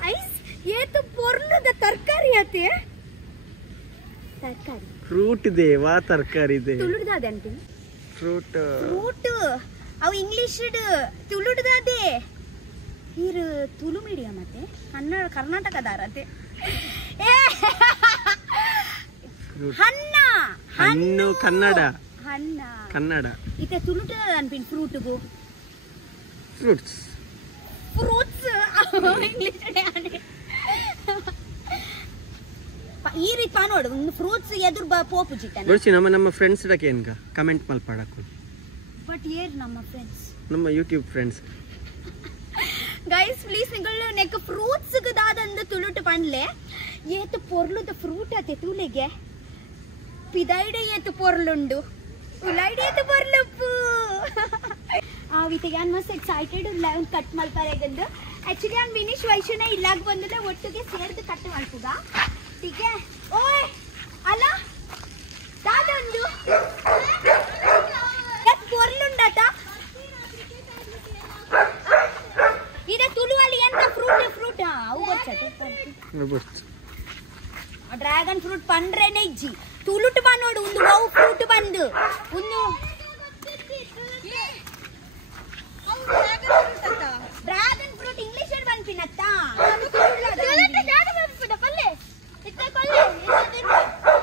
guys ಏತು ಪೊರ್ಲದ ತರಕಾರಿ ಆತೆ ತರಕಾರಿ ಫ್ರೂಟ್ ಇದೆ ವಾ ತರಕಾರಿ ಇದೆ ತುಳುಡ್ದಾದೆ ಫ್ರೂಟ್ ಅವು ಇಂಗ್ಲಿಷ್ ತುಳುಡ್ದಾದೆ ಇರು ತುಳು ಮೀಡಿಯಂ ಮತ್ತೆ ಕನ್ನಡ ಕರ್ನಾಟಕದಾರತೆ ಹಣ್ಣು ಕನ್ನಡ ಕನ್ನಡ ಇತ್ತೆ ತುಳುಟ ಅನ್ಪಿನ್ ಫ್ರೂಟ್ಗು ಫ್ರೂಟ್ಸ್ ಇಂಗ್ಲಿಷ್ ಈ ರೀತಿ ಪಾನೋಡು ಒಂದು ಫ್ರೂಟ್ಸ್ ಎದುರು ಪೋಪು ಜಿಟ್ಟನ ಗೊಳ್ಸಿ ನಮ್ಮ ಫ್ರೆಂಡ್ಸ್ ಡಕ್ಕೆ ಏನ್ಗ ಕಮೆಂಟ್ ಮಲ್ಪಾಡಕು ಬಟ್ ಏರ್ ನಮ್ಮ ಫ್ರೆಂಡ್ಸ್ ನಮ್ಮ ಯೂಟ್ಯೂಬ್ ಫ್ರೆಂಡ್ಸ್ ಗೈಸ್ ಪ್ಲೀಸ್ ನಿಗಳು ನೆಕ್ ಫ್ರೂಟ್ಸ್ ದಾದಂದು ತುಳುಟು ಪಂಡ್ಲೆ ಏತು ಪೊರ್ಲುದ ಫ್ರೂಟ್ ಅತೆ ತುಳಿಗೆ ಪಿದೈಡೆ ಏತು ಪೊರ್ಲುಂಡು ಉಲೈಡೆ ಏತು ಪೊರ್ಲುಪ್ಪು ವಿತಿಗೆ ಮಸ್ಟ್ ಎಕ್ಸೈಟೆಡ್ ಒಂದು ಕಟ್ ಮಲ್ಪಾರೆಗಂದು ಆಕ್ಚುಲಿ ನಾನು ವಿನಿಶ್ ವೈಶುನೇ ಇಲ್ಲಾಗ ಬಂದಿಲ್ಲ ಒಟ್ಟಿಗೆ ಸೇರ್ದು ಕಟ್ ಮಾಡ್ತದ ಟೀಕೆ ಓಯ್ ಅಲ್ಲ ದಾದೊಂದು ಪೊರ್ಲುಂಡಾಟ ಇದ ತುಳುವಲ್ಲಿ ಎಂತ ಫ್ರೂಟ್ ಅವು ಗೊತ್ತ ಡ್ರ್ಯಾಗನ್ ಫ್ರೂಟ್ ಪಂಡ್ರೇನೆ ಇಜ್ಜಿ ತುಳುಟು ಬಂದೋಡು ಒಂದು ಅವು ಫ್ರೂಟ್ ಬಂದು ಒಂದು ಡ್ರ್ಯಾಗನ್ ಫ್ರೂಟ್ ಇಂಗ್ಲಿಷ್ ಬಂದ್ಪಿನತ್ತ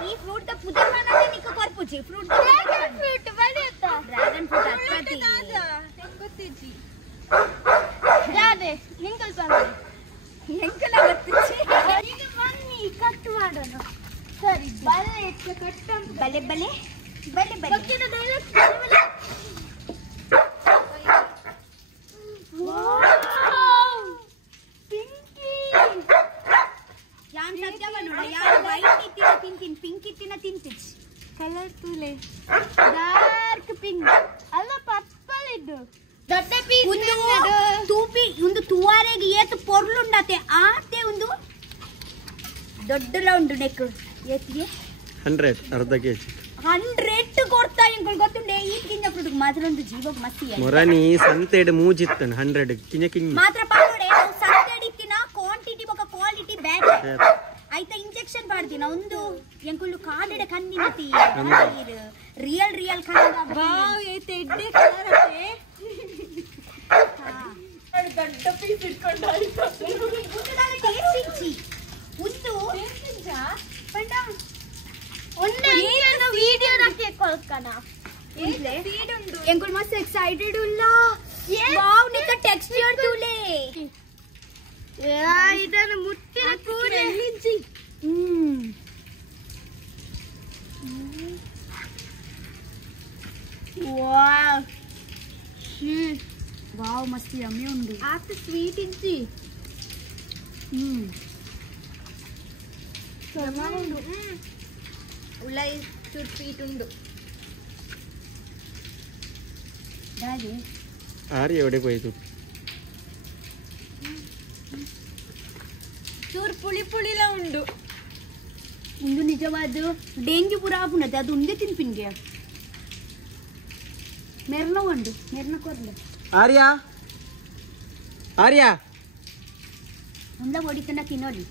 ಈ ಫ್ರೂಟ್ ದ ಪುದರ್ ಮನದ ನಿಕ ಕೊರ್ಪುಜಿ ಫ್ರೂಟ್ ಡ್ರ್ಯಾಗನ್ ಫ್ರೂಟ್ ಬಲಿಯತ್ತ ಡ್ರ್ಯಾಗನ್ ಫ್ರೂಟ್ ಅತ್ತತಿ ಗೊತ್ತಿಜ್ಜಿ ಯಾದೆ ನಿಂಕಲ್ ಬಂದು ಎಂಕಲ ಗೊತ್ತಿಜ್ಜಿ ಈಗ ಬನ್ನಿ ಕಟ್ ಮಾಡೋಣ ಸರಿ ಬಲೆ ಎತ್ತ ಕಟ್ ಬಲೆ ಬಲೆ ಬಲೆ ಬಲೆ ಗೊತ್ತಿನ ಡೈಲಾಗ್ ಪಿಂಕಿ ಯಾನ್ ಸತ್ಯವ ನೋಡ ಯಾನ್ ವೈಟ್ ಇತ್ತಿನ ತಿಂತಿನ್ ಪಿಂಕ್ ಇತ್ತಿನ ತಿಂತಿಚ್ ಕಲರ್ ತುಲೆ ಡಾರ್ಕ್ ಪಿಂಕ್ ಅಲ್ಲ ಪರ್ಪಲ್ ಇದ್ದು ದೊಡ್ಡ ಪೀಸ್ ಒಂದು ತೂಪಿ ಒಂದು ತುವಾರೆಗೆ ಏತು ಪೊರ್ಲುಂಡತೆ ಆತೆ ಒಂದು ದೊಡ್ಡಲ ಉಂಡು ನೆಕ್ ಏತಿಗೆ 100 ಅರ್ಧ ಕೆಜಿ 100 ಕೊಡ್ತಾ ಇಂಗಳು ಗೊತ್ತುಂಡೆ ಈ ಕಿಂಜ ಫ್ರೂಟ್ ಮಾತ್ರ ಒಂದು ಜೀವಕ್ಕೆ ಮಸ್ತಿ ಮೊರಾನಿ ಸಂತೆಡ್ ಮೂಜಿತ್ತನ 100 ಕಿಂಜ ಕಿಂಜ ಮಾತ್ರ ಪಾಡೋಡೆ ಸಂತೆಡ್ ಇತ್ತಿನ ಕ್ವಾಂಟಿಟಿ ಬಕ ಕ್ವಾಲಿಟಿ ಬ್ಯಾಡ್ ಐತ ಇಂಜೆಕ್ಷನ್ ಮಾಡ್ದಿನ ಒಂದು ಎಂಕುಲು ಕಾಡೆಡ ಕಣ್ಣಿನತಿ ರಿಯಲ್ ಕನ್ನಡ ವಾವ್ ಏತೆ ಎಡ್ಡೆ ಕಲರ್ ಅತೆ ದೊಡ್ಡ ಪೀಸ್ ಇಟ್ಕೊಂಡು ಆಯ್ತು ಟೇಸ್ಟಿಂಚಿ ಒಂದು ಟೇಸ್ಟಿಂಚ ಪಂಡ ಒಂದು ಏನ ವಿಡಿಯೋ ರಕ್ಕೆ ಕೊಲ್ಕನ ಇಲ್ಲೆ ಫೀಡ್ ಉಂಡು ಎಂಕುಲು ಮಸ್ತ್ ಎಕ್ಸೈಟೆಡ್ ಉಲ್ಲ ವಾವ್ ನಿಕ ಟೆಕ್ಸ್ಚರ್ ತುಲೆ ಇದನ್ನು ಮುಟ್ಟಿನ ಕೂಡೆ ವಾವ್ ವಾವ್ ಮಸ್ತ್ ಯಮ್ಮಿ ಉಂಡು ಆತ ಸ್ವೀಟ್ ಇಜ್ಜಿ ಉಂಡು ಉಳ್ಳಾಯಿ ಚೂರು ಸ್ವೀಟ್ ಉಂಡು ದಾದಿ ಆರಿ ಎವಡೆ ಪೋಯ್ತು ಚೂರು ಪುಳಿಲ ಉಂಡು ಒಂದು ನಿಜವಾದ ಡೆಂಗ್ಯೂ ಪೂರ ಆಪುನತೆ ಅದು ಉಂಡೆ ತಿನ್ಪಿನ್ಗೆ ಮೆರ್ನ ಉಂಡು ಮೆರ್ನ ಕೊರ್ಲೆ ಆರ್ಯ ಒಂದ ಹೊಡಿತನ ತಿನ್ನೋಲಿ